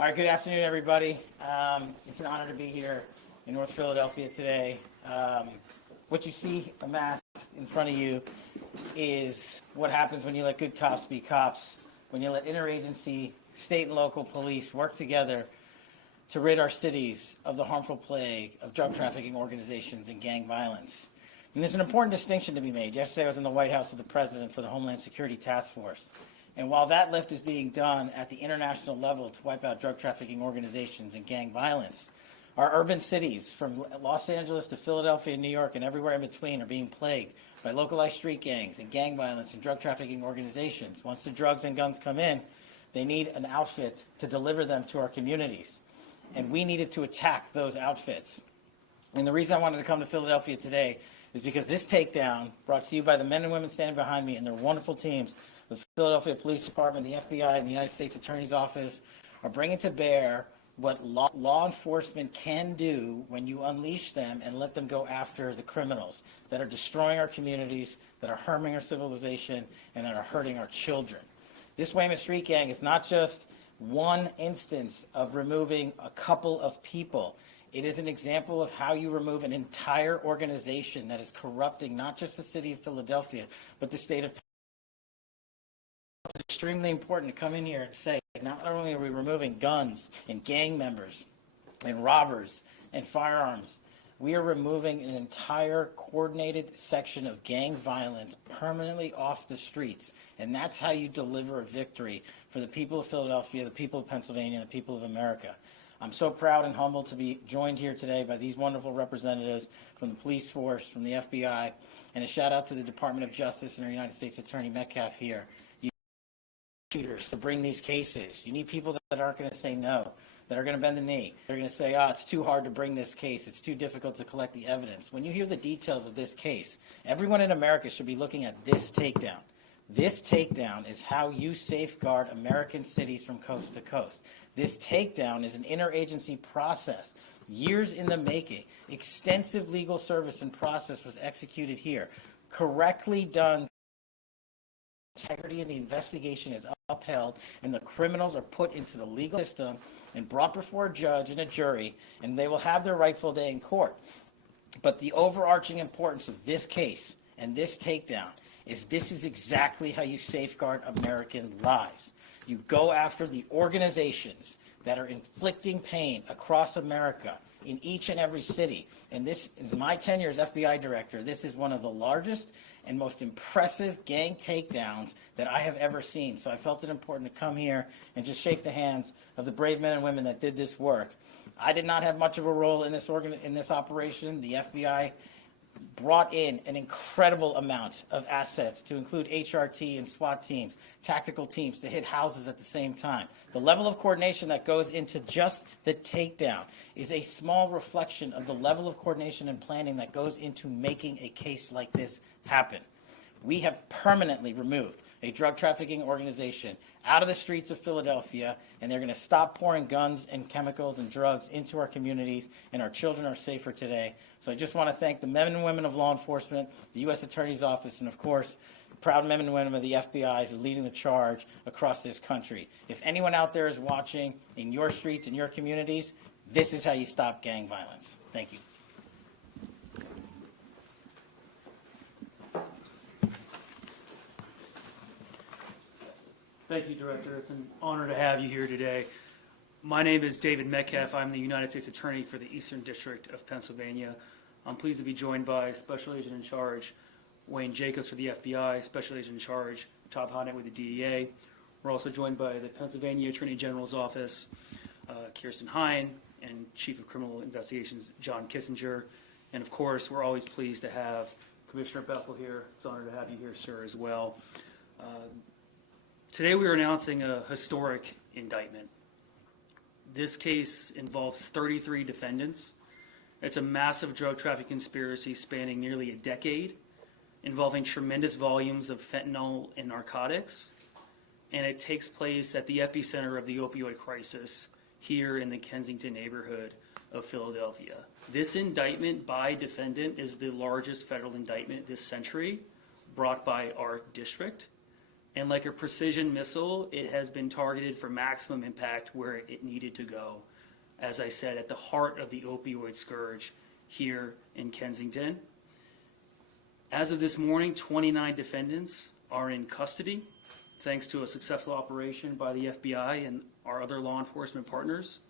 All right, good afternoon, everybody. It's an honor to be here in North Philadelphia today. What you see amassed in front of you is what happens when you let good cops be cops, when you let interagency, state and local police work together to rid our cities of the harmful plague of drug trafficking organizations and gang violence. And there's an important distinction to be made. Yesterday I was in the White House with the President for the Homeland Security Task Force. And while that lift is being done at the international level to wipe out drug trafficking organizations and gang violence, our urban cities from Los Angeles to Philadelphia, New York, and everywhere in between are being plagued by localized street gangs and gang violence and drug trafficking organizations. Once the drugs and guns come in, they need an outfit to deliver them to our communities. And we needed to attack those outfits. And the reason I wanted to come to Philadelphia today is because this takedown, brought to you by the men and women standing behind me and their wonderful teams, the Philadelphia Police Department, the FBI, and the United States Attorney's Office, are bringing to bear what law enforcement can do when you unleash them and let them go after the criminals that are destroying our communities, that are harming our civilization, and that are hurting our children. This Weymouth Street Gang is not just one instance of removing a couple of people. It is an example of how you remove an entire organization that is corrupting not just the city of Philadelphia, but the state of Pennsylvania. It's extremely important to come in here and say, not only are we removing guns and gang members and robbers and firearms, we are removing an entire coordinated section of gang violence permanently off the streets. And that's how you deliver a victory for the people of Philadelphia, the people of Pennsylvania, and the people of America. I'm so proud and humbled to be joined here today by these wonderful representatives from the police force, from the FBI, and a shout out to the Department of Justice and our United States Attorney Metcalf here. To bring these cases. You need people that aren't going to say no, that are going to bend the knee. They're going to say, it's too hard to bring this case. It's too difficult to collect the evidence. When you hear the details of this case, everyone in America should be looking at this takedown. This takedown is how you safeguard American cities from coast to coast. This takedown is an interagency process, years in the making. Extensive legal service and process was executed here, correctly done. Integrity in the investigation is upheld, and the criminals are put into the legal system and brought before a judge and a jury, and they will have their rightful day in court. But the overarching importance of this case and this takedown is this is exactly how you safeguard American lives. You go after the organizations that are inflicting pain across America in each and every city. And this is my tenure as FBI director. This is one of the largest and most impressive gang takedowns that I have ever seen. So I felt it important to come here and just shake the hands of the brave men and women that did this work. I did not have much of a role in this operation. The FBI brought in an incredible amount of assets to include HRT and SWAT teams, tactical teams to hit houses at the same time. The level of coordination that goes into just the takedown is a small reflection of the level of coordination and planning that goes into making a case like this happen. We have permanently removed a drug trafficking organization out of the streets of Philadelphia, and they're going to stop pouring guns and chemicals and drugs into our communities, and our children are safer today. So I just want to thank the men and women of law enforcement, the U.S. Attorney's Office, and of course, the proud men and women of the FBI who are leading the charge across this country. If anyone out there is watching in your streets, in your communities, this is how you stop gang violence. Thank you. Thank you, Director. It's an honor to have you here today. My name is David Metcalf. I'm the United States Attorney for the Eastern District of Pennsylvania. I'm pleased to be joined by Special Agent in Charge Wayne Jacobs for the FBI, Special Agent in Charge Todd Hodnett with the DEA. We're also joined by the Pennsylvania Attorney General's Office, Kirsten Hine, and Chief of Criminal Investigations John Kissinger. And of course, we're always pleased to have Commissioner Bethel here. It's an honor to have you here, sir, as well. Today we are announcing a historic indictment. This case involves 33 defendants. It's a massive drug trafficking conspiracy spanning nearly a decade, involving tremendous volumes of fentanyl and narcotics, and it takes place at the epicenter of the opioid crisis here in the Kensington neighborhood of Philadelphia. This indictment by defendant is the largest federal indictment this century brought by our district. And like a precision missile, it has been targeted for maximum impact where it needed to go. As I said, at the heart of the opioid scourge here in Kensington. As of this morning, 29 defendants are in custody, thanks to a successful operation by the FBI and our other law enforcement partners.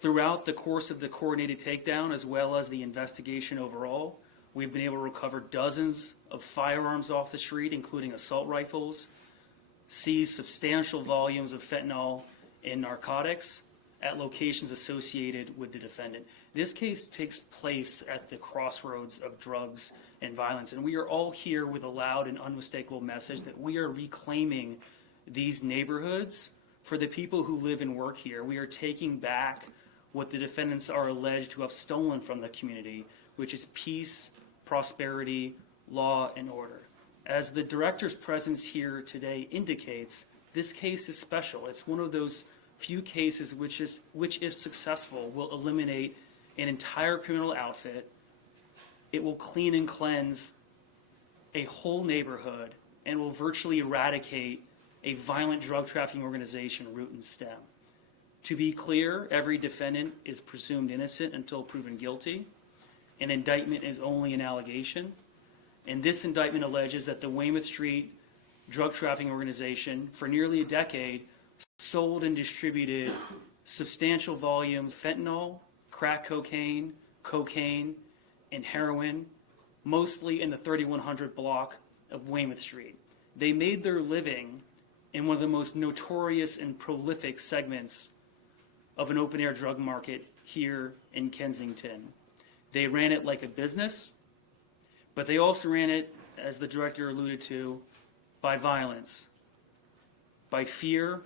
Throughout the course of the coordinated takedown, as well as the investigation overall, we've been able to recover dozens of firearms off the street, including assault rifles, seize substantial volumes of fentanyl and narcotics at locations associated with the defendant. This case takes place at the crossroads of drugs and violence, and we are all here with a loud and unmistakable message that we are reclaiming these neighborhoods for the people who live and work here. We are taking back what the defendants are alleged to have stolen from the community, which is peace, prosperity, law, and order. As the director's presence here today indicates, this case is special. It's one of those few cases which, if successful, will eliminate an entire criminal outfit. It will clean and cleanse a whole neighborhood and will virtually eradicate a violent drug trafficking organization root and stem. To be clear, every defendant is presumed innocent until proven guilty. An indictment is only an allegation. And this indictment alleges that the Weymouth Street drug trafficking organization, for nearly a decade, sold and distributed substantial volumes of fentanyl, crack cocaine, and heroin, mostly in the 3100 block of Weymouth Street. They made their living in one of the most notorious and prolific segments of an open-air drug market here in Kensington. They ran it like a business, but they also ran it, as the director alluded to, by violence, by fear,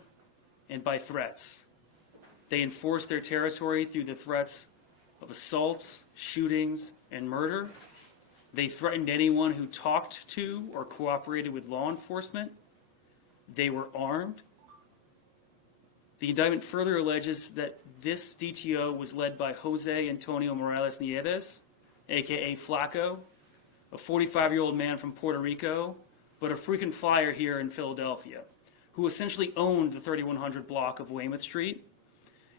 and by threats. They enforced their territory through the threats of assaults, shootings, and murder. They threatened anyone who talked to or cooperated with law enforcement. They were armed. The indictment further alleges that this DTO was led by Jose Antonio Morales Nieves, aka Flaco, a 45-year-old man from Puerto Rico, but a frequent flyer here in Philadelphia, who essentially owned the 3100 block of Weymouth Street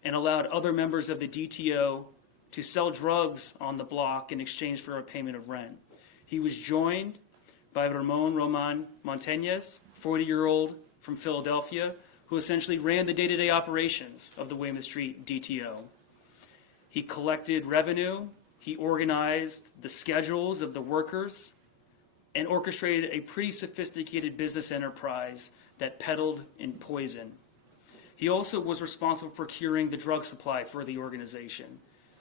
and allowed other members of the DTO to sell drugs on the block in exchange for a payment of rent. He was joined by Ramon Roman Montañez, 40-year-old from Philadelphia, who essentially ran the day-to-day operations of the Weymouth Street DTO. He collected revenue, he organized the schedules of the workers, and orchestrated a pretty sophisticated business enterprise that peddled in poison. He also was responsible for procuring the drug supply for the organization.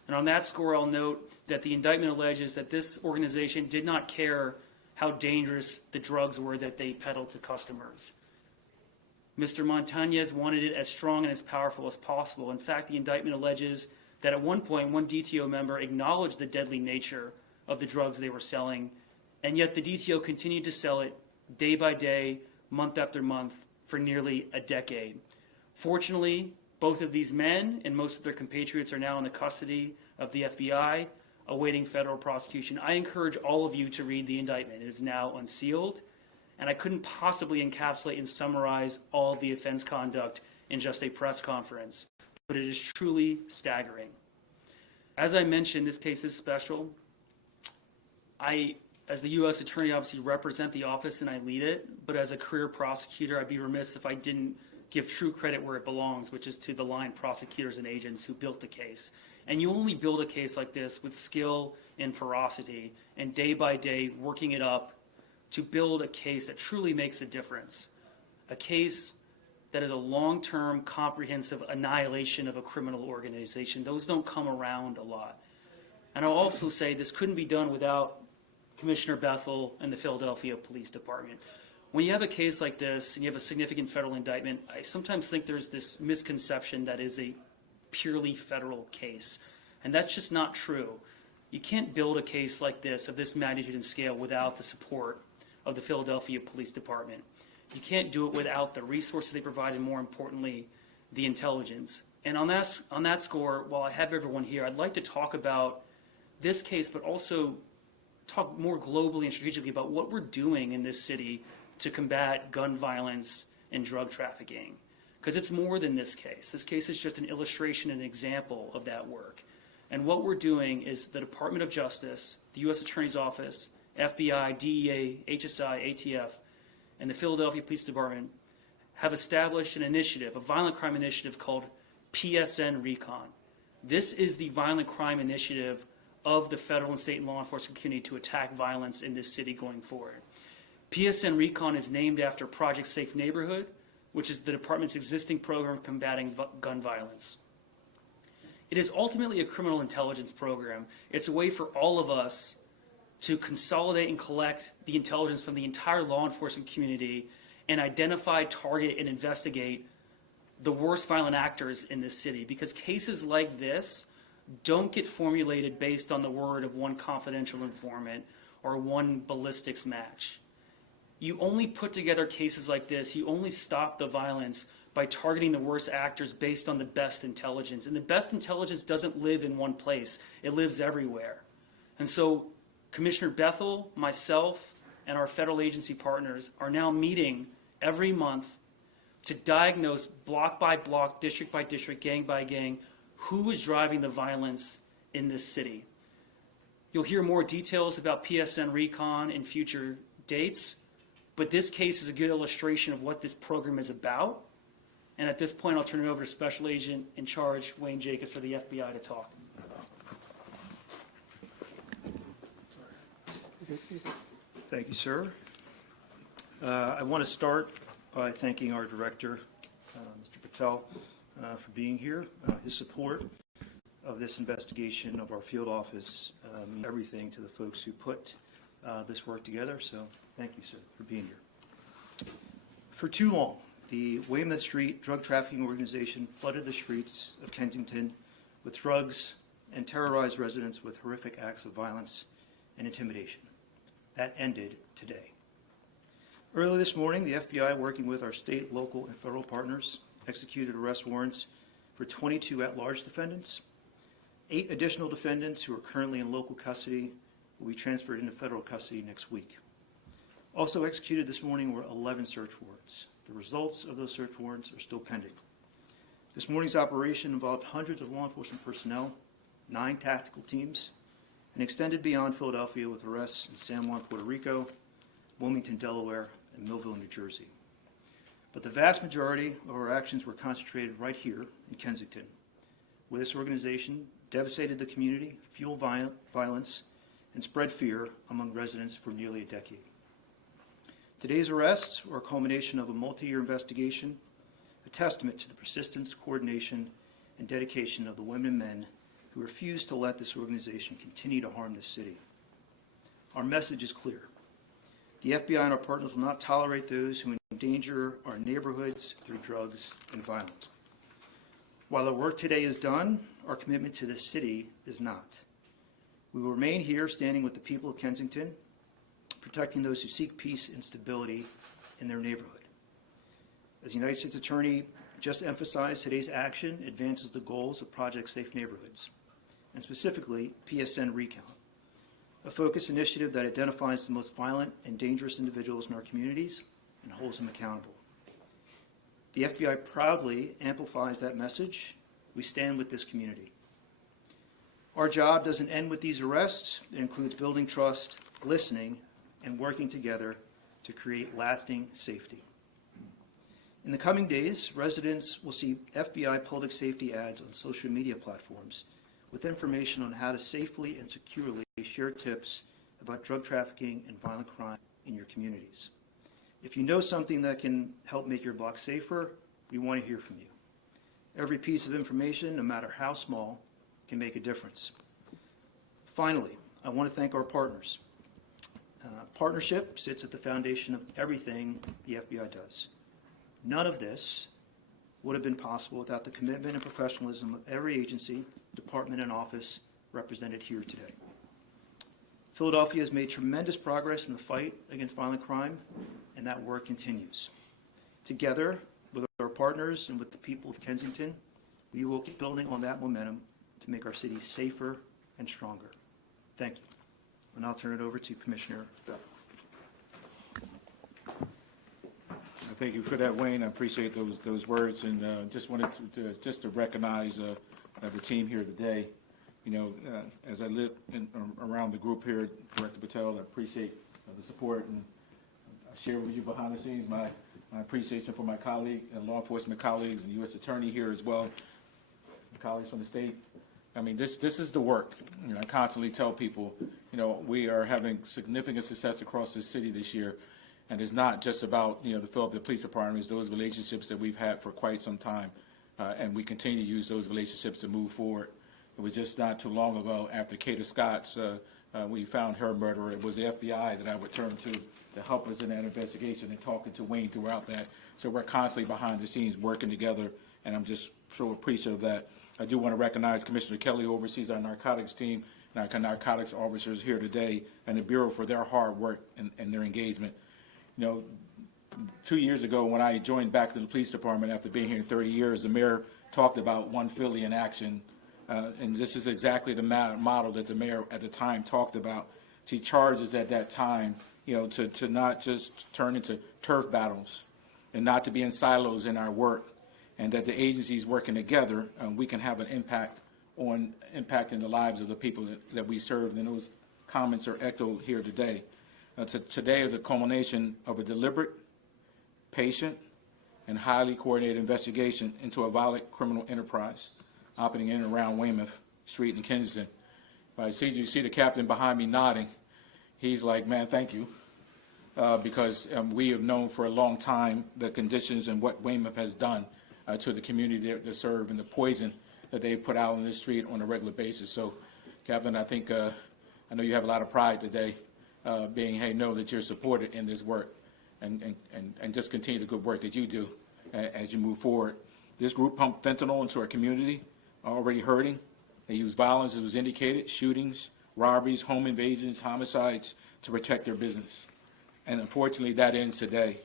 And on that score, I'll note that the indictment alleges that this organization did not care how dangerous the drugs were that they peddled to customers. Mr. Montañez wanted it as strong and as powerful as possible. In fact, the indictment alleges that at one point, one DTO member acknowledged the deadly nature of the drugs they were selling, and yet the DTO continued to sell it day by day, month after month, for nearly a decade. Fortunately, both of these men and most of their compatriots are now in the custody of the FBI, awaiting federal prosecution. I encourage all of you to read the indictment. It is now unsealed, and I couldn't possibly encapsulate and summarize all the offense conduct in just a press conference, but it is truly staggering. As I mentioned, this case is special. I, as the U.S. Attorney, obviously represent the office and I lead it, but as a career prosecutor, I'd be remiss if I didn't give true credit where it belongs, which is to the line prosecutors and agents who built the case. And you only build a case like this with skill and ferocity, and day by day working it up to build a case that truly makes a difference. A case that is a long-term, comprehensive annihilation of a criminal organization. Those don't come around a lot. And I'll also say this couldn't be done without Commissioner Bethel and the Philadelphia Police Department. When you have a case like this and you have a significant federal indictment, I sometimes think there's this misconception that is a purely federal case. And that's just not true. You can't build a case like this, of this magnitude and scale, without the support of the Philadelphia Police Department. You can't do it without the resources they provide, and more importantly, the intelligence. And on that score, while I have everyone here, I'd like to talk about this case, but also talk more globally and strategically about what we're doing in this city to combat gun violence and drug trafficking. Because it's more than this case. This case is just an illustration and example of that work. And what we're doing is the Department of Justice, the U.S. Attorney's Office, FBI, DEA, HSI, ATF, and the Philadelphia Police Department have established an initiative, a violent crime initiative called PSN Recon. This is the violent crime initiative of the federal and state law enforcement community to attack violence in this city going forward. PSN Recon is named after Project Safe Neighborhood, which is the department's existing program combating gun violence. It is ultimately a criminal intelligence program. It's a way for all of us to consolidate and collect the intelligence from the entire law enforcement community and identify, target, and investigate the worst violent actors in this city. Because cases like this don't get formulated based on the word of one confidential informant or one ballistics match. You only put together cases like this, you only stop the violence by targeting the worst actors based on the best intelligence. And the best intelligence doesn't live in one place, it lives everywhere. And so Commissioner Bethel, myself, and our federal agency partners are now meeting every month to diagnose block by block, district by district, gang by gang, who is driving the violence in this city. You'll hear more details about PSN Recon in future dates, but this case is a good illustration of what this program is about. And at this point, I'll turn it over to Special Agent in Charge, Wayne Jacobs, for the FBI to talk. Thank you, sir. I want to start by thanking our director, Mr. Patel, for being here. His support of this investigation of our field office means everything to the folks who put this work together. So thank you, sir, for being here. For too long, the Weymouth Street drug trafficking organization flooded the streets of Kensington with drugs and terrorized residents with horrific acts of violence and intimidation. That ended today. Early this morning, the FBI, working with our state, local, and federal partners, executed arrest warrants for 22 at-large defendants. 8 additional defendants who are currently in local custody will be transferred into federal custody next week. Also executed this morning were 11 search warrants. The results of those search warrants are still pending. This morning's operation involved hundreds of law enforcement personnel, 9 tactical teams, and extended beyond Philadelphia with arrests in San Juan, Puerto Rico, Wilmington, Delaware, and Millville, New Jersey. But the vast majority of our actions were concentrated right here in Kensington, where this organization devastated the community, fueled violence, and spread fear among residents for nearly a decade. Today's arrests are a culmination of a multi-year investigation, a testament to the persistence, coordination, and dedication of the women and men who refuse to let this organization continue to harm this city. Our message is clear. The FBI and our partners will not tolerate those who endanger our neighborhoods through drugs and violence. While our work today is done, our commitment to this city is not. We will remain here standing with the people of Kensington, protecting those who seek peace and stability in their neighborhood. As the United States Attorney just emphasized, today's action advances the goals of Project Safe Neighborhoods, and specifically PSN Recon, a focused initiative that identifies the most violent and dangerous individuals in our communities and holds them accountable. The FBI proudly amplifies that message. We stand with this community. Our job doesn't end with these arrests. It includes building trust, listening, and working together to create lasting safety. In the coming days, residents will see FBI public safety ads on social media platforms with information on how to safely and securely share tips about drug trafficking and violent crime in your communities. If you know something that can help make your block safer, we want to hear from you. Every piece of information, no matter how small, can make a difference. Finally, I want to thank our partners. Partnership sits at the foundation of everything the FBI does. None of this would have been possible without the commitment and professionalism of every agency, department, and office represented here today. Philadelphia has made tremendous progress in the fight against violent crime, and that work continues. Together, with our partners and with the people of Kensington, we will keep building on that momentum to make our city safer and stronger. Thank you. And I'll turn it over to Commissioner Bethel. Thank you for that, Wayne. I appreciate those words, and just wanted to recognize the team here today. You know, as I live around the group here, Director Patel, I appreciate the support, and I share with you behind the scenes my appreciation for my colleague, law enforcement colleagues, and U.S. Attorney here as well, colleagues from the state. I mean, this is the work. You know, I constantly tell people, you know, we are having significant success across this city this year, and it's not just about, you know, the Philadelphia Police Department. It's those relationships that we've had for quite some time, and we continue to use those relationships to move forward. It was just not too long ago after Kata Scott's, we found her murderer. It was the FBI that I would turn to help us in that investigation, and talking to Wayne throughout that. So we're constantly behind the scenes working together, and I'm just so appreciative of that. I do want to recognize Commissioner Kelly, who oversees our narcotics team, and our narcotics officers here today, and the Bureau for their hard work and their engagement. You know, 2 years ago when I joined back to the police department after being here 30 years, the mayor talked about One Philly in action. And this is exactly the model that the mayor at the time talked about. She charged us at that time, you know, to not just turn into turf battles and not to be in silos in our work, and that the agencies working together, we can have an impact on impacting the lives of the people that we serve. And those comments are echoed here today. Today is a culmination of a deliberate, patient, and highly coordinated investigation into a violent criminal enterprise operating in and around Weymouth Street in Kensington. You see the captain behind me nodding. He's like, man, thank you, because we have known for a long time the conditions and what Weymouth has done to the community they serve, and the poison that they put out on the street on a regular basis. So, Captain, I think I know you have a lot of pride today, know that you're supported in this work, and just continue the good work that you do as you move forward. This group pumped fentanyl into our community, already hurting. They use violence, as was indicated, shootings, robberies, home invasions, homicides to protect their business. And unfortunately, that ends today.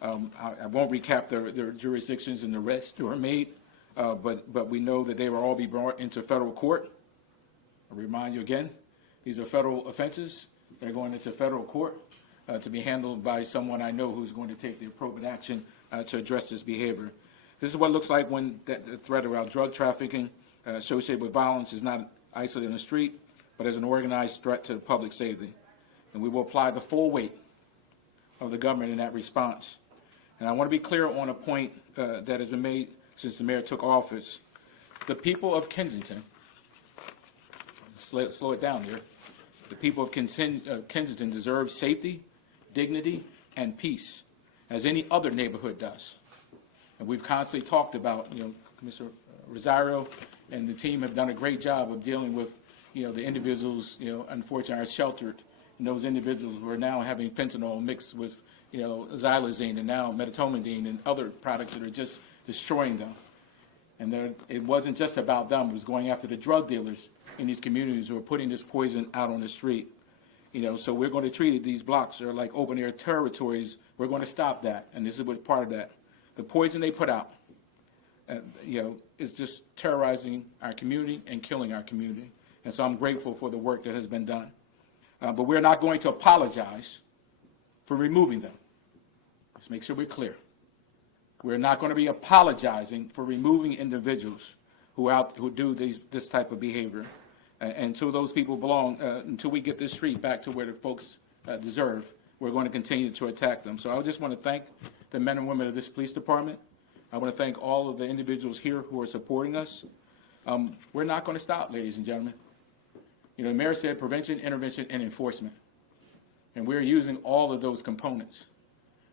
I won't recap their jurisdictions and the arrests that were made, but we know that they will all be brought into federal court. I remind you again, these are federal offenses. They're going into federal court to be handled by someone I know who's going to take the appropriate action to address this behavior. This is what it looks like when the threat around drug trafficking associated with violence is not isolated in the street, but as an organized threat to the public safety. And we will apply the full weight of the government in that response. And I want to be clear on a point that has been made since the mayor took office. The people of Kensington, slow it down here, the people of Kensington deserve safety, dignity, and peace, as any other neighborhood does. And we've constantly talked about, you know, Commissioner Rosario and the team have done a great job of dealing with, you know, the individuals, you know, unfortunately are sheltered. And those individuals who are now having fentanyl mixed with, you know, xylazine and now medetomidine and other products that are just destroying them. And it wasn't just about them. It was going after the drug dealers in these communities who are putting this poison out on the street. You know, so we're going to treat these blocks are like open air territories. We're going to stop that, and this is what part of that. The poison they put out, you know, is just terrorizing our community and killing our community. And so I'm grateful for the work that has been done. But we're not going to apologize for removing them. Let's make sure we're clear. We're not going to be apologizing for removing individuals who do this type of behavior. Until those people belong, until we get this street back to where the folks deserve, we're going to continue to attack them. So I just want to thank the men and women of this police department. I want to thank all of the individuals here who are supporting us. We're not going to stop, ladies and gentlemen. You know, the mayor said prevention, intervention, and enforcement. And we're using all of those components.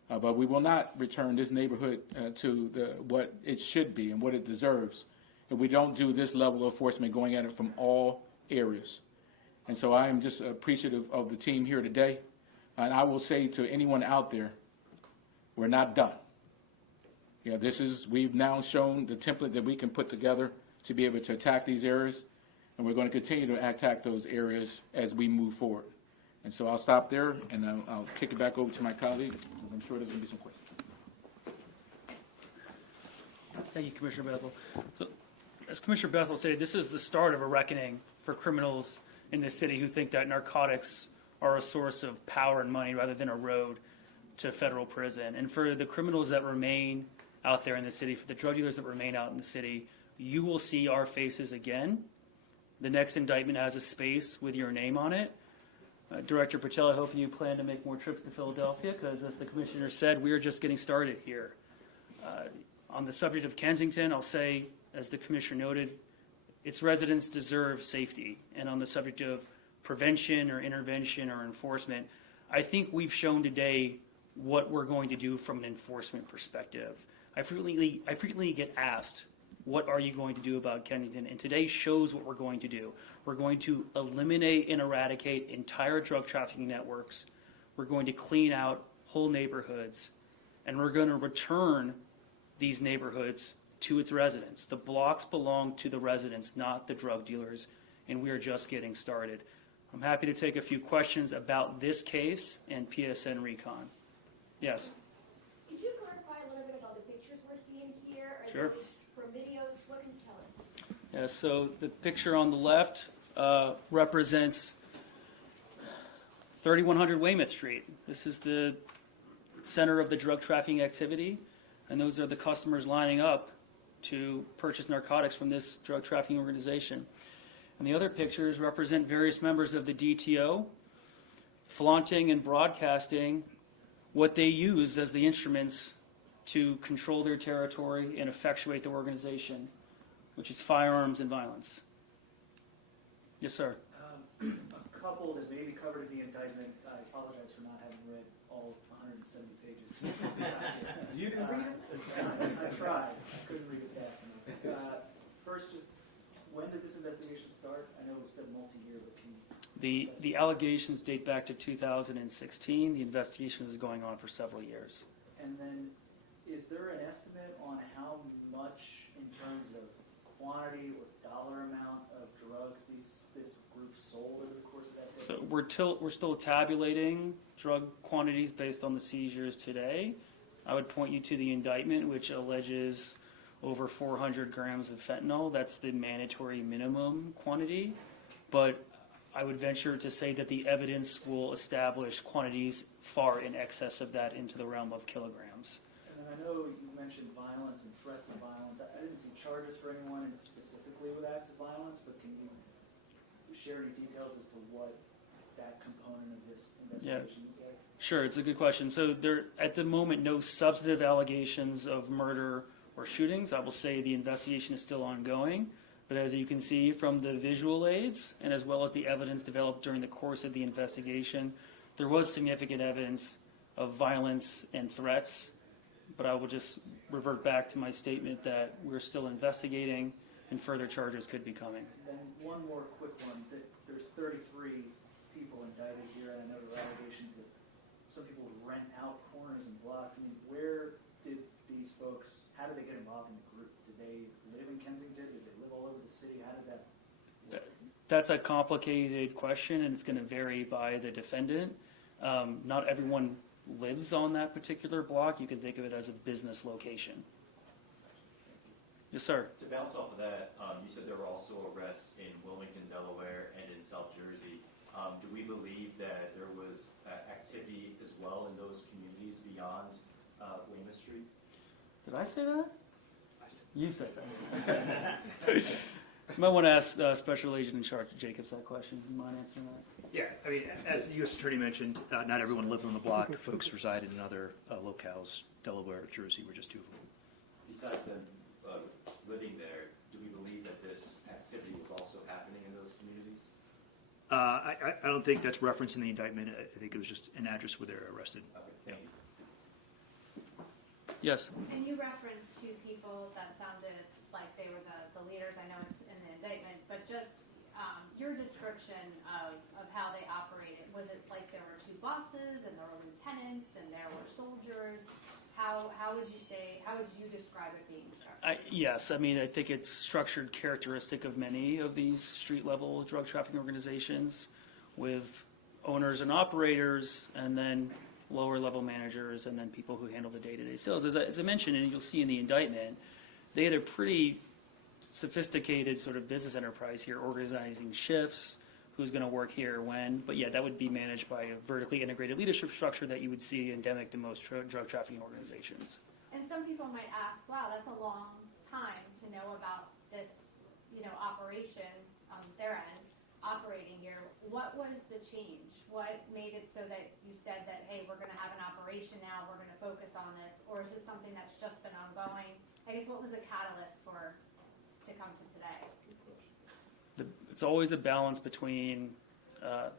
But we will not return this neighborhood to what it should be and what it deserves if we don't do this level of enforcement going at it from all areas. And so I am just appreciative of the team here today. And I will say to anyone out there, we're not done. You know, we've now shown the template that we can put together to be able to attack these areas, and we're going to continue to attack those areas as we move forward. And so I'll stop there, and I'll kick it back over to my colleague. I'm sure there's going to be some questions. Thank you, Commissioner Bethel. So, as Commissioner Bethel stated, this is the start of a reckoning for criminals in this city who think that narcotics are a source of power and money rather than a road to federal prison. And for the criminals that remain out there in the city, for the drug dealers that remain out in the city, you will see our faces again. The next indictment has a space with your name on it. Director Patel, I hope you plan to make more trips to Philadelphia, because as the commissioner said, we are just getting started here. On the subject of Kensington, I'll say, as the commissioner noted, its residents deserve safety. And on the subject of prevention or intervention or enforcement, I think we've shown today what we're going to do from an enforcement perspective. I frequently get asked, what are you going to do about Kensington? And today shows what we're going to do. We're going to eliminate and eradicate entire drug trafficking networks. We're going to clean out whole neighborhoods. And we're going to return these neighborhoods to its residents. The blocks belong to the residents, not the drug dealers, and we are just getting started. I'm happy to take a few questions about this case and PSN Recon. Yes? Could you clarify a little bit about the pictures we're seeing here? Are Sure. these from videos? What can you tell us? Yeah, so the picture on the left represents 3100 Weymouth Street. This is the center of the drug trafficking activity, and those are the customers lining up to purchase narcotics from this drug trafficking organization. And the other pictures represent various members of the DTO flaunting and broadcasting what they use as the instruments to control their territory and effectuate their organization, which is firearms and violence. Yes, sir. A couple that may be covered in the indictment. I apologize for not having read all 170 pages. You didn't read it? I tried. I couldn't read it fast enough. First, just when did this investigation start? I know it was said multi-year, but can you... The allegations date back to 2016. The investigation is going on for several years. And then, is there an estimate on how much, in terms of quantity or dollar amount of drugs this group sold over the course of that day? So we're still tabulating drug quantities based on the seizures today. I would point you to the indictment, which alleges over 400 grams of fentanyl. That's the mandatory minimum quantity. But I would venture to say that the evidence will establish quantities far in excess of that, into the realm of kilograms. And then I know you mentioned violence and threats of violence. I didn't see charges for anyone specifically with acts of violence, but can you share any details as to what that component of this investigation looked like? Sure, it's a good question. So there, at the moment, no substantive allegations of murder or shootings. I will say the investigation is still ongoing. But as you can see from the visual aids, and as well as the evidence developed during the course of the investigation, there was significant evidence of violence and threats. But I will just revert back to my statement that we're still investigating and further charges could be coming. And then one more quick one. There's 33 people indicted here, and I know there are allegations that some people would rent out corners and blocks. I mean, where did these folks, how did they get involved in the group? Did they live in Kensington? Did they live all over the city? How did that work? That's a complicated question, and it's going to vary by the defendant. Not everyone lives on that particular block. You can think of it as a business location. Yes, sir. To bounce off of that, you said there were also arrests in Wilmington, Delaware, and in South Jersey. Do we believe that there was activity as well in those communities beyond Weymouth Street? Did I say that? You said that. You might want to ask Special Agent in Charge Jacobs that question. Do you mind answering that? Yeah, I mean, as the U.S. Attorney mentioned, not everyone lived on the block. Folks resided in other locales. Delaware, Jersey were just two of them. Besides them living there, do we believe that this activity was also happening in those communities? I don't think that's referenced in the indictment. I think it was just an address where they were arrested. Okay, thank you. Yes. And you referenced two people that sounded like they were the leaders. I know it's in the indictment, but just your description of how they operated. Was it like there were two bosses and there were lieutenants and there were soldiers? How would you describe it being structured? Yes, I mean, I think it's structured characteristic of many of these street-level drug trafficking organizations, with owners and operators, and then lower-level managers, and then people who handle the day-to-day sales. As I mentioned, and you'll see in the indictment, they had a pretty sophisticated sort of business enterprise here, organizing shifts, who's going to work here, when. But yeah, that would be managed by a vertically integrated leadership structure that you would see endemic to most drug trafficking organizations. And some people might ask, wow, that's a long time to know about this, operation on their end, operating here. What was the change? What made it so that you said that, hey, we're going to have an operation now, we're going to focus on this? Or is this something that's just been ongoing? I guess what was the catalyst to come to today? It's always a balance between,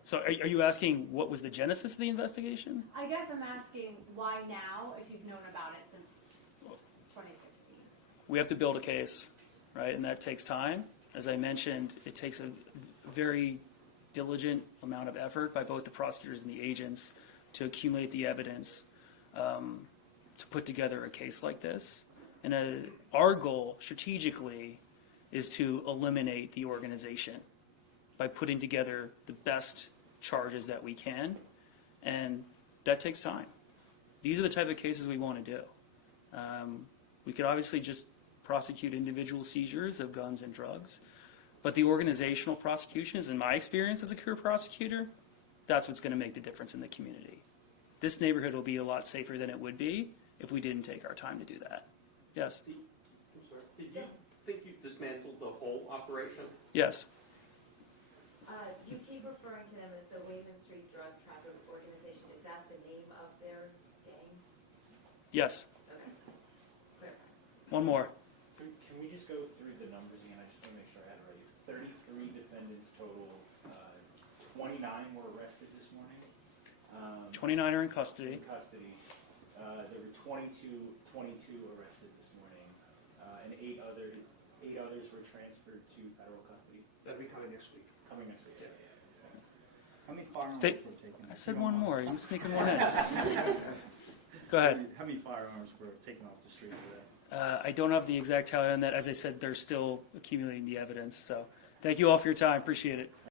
so are you asking what was the genesis of the investigation? I guess I'm asking why now, if you've known about it since 2016? We have to build a case, right? And that takes time. As I mentioned, it takes a very diligent amount of effort by both the prosecutors and the agents to accumulate the evidence to put together a case like this. And our goal strategically is to eliminate the organization by putting together the best charges that we can, and that takes time. These are the type of cases we want to do. We could obviously just prosecute individual seizures of guns and drugs, but the organizational prosecutions, in my experience as a career prosecutor, that's what's going to make the difference in the community. This neighborhood will be a lot safer than it would be if we didn't take our time to do that. Yes? I'm sorry. Did you think you dismantled the whole operation? Yes. You keep referring to them as the Wayman Street Drug Trafficking Organization. Is that the name of their gang? Yes. Okay. Clear. One more. Can we just go through the numbers again? I just want to make sure I have it right. 33 defendants total. 29 were arrested this morning. 29 are in custody. There were 22 arrested this morning, and eight others were transferred to federal custody. That'll be coming next week. Coming next week. Yeah. How many firearms They- were taken? I said one more. You sneaking one in. Go ahead. How many firearms were taken off the street today? I don't have the exact tally on that. As I said, they're still accumulating the evidence. So thank you all for your time. Appreciate it.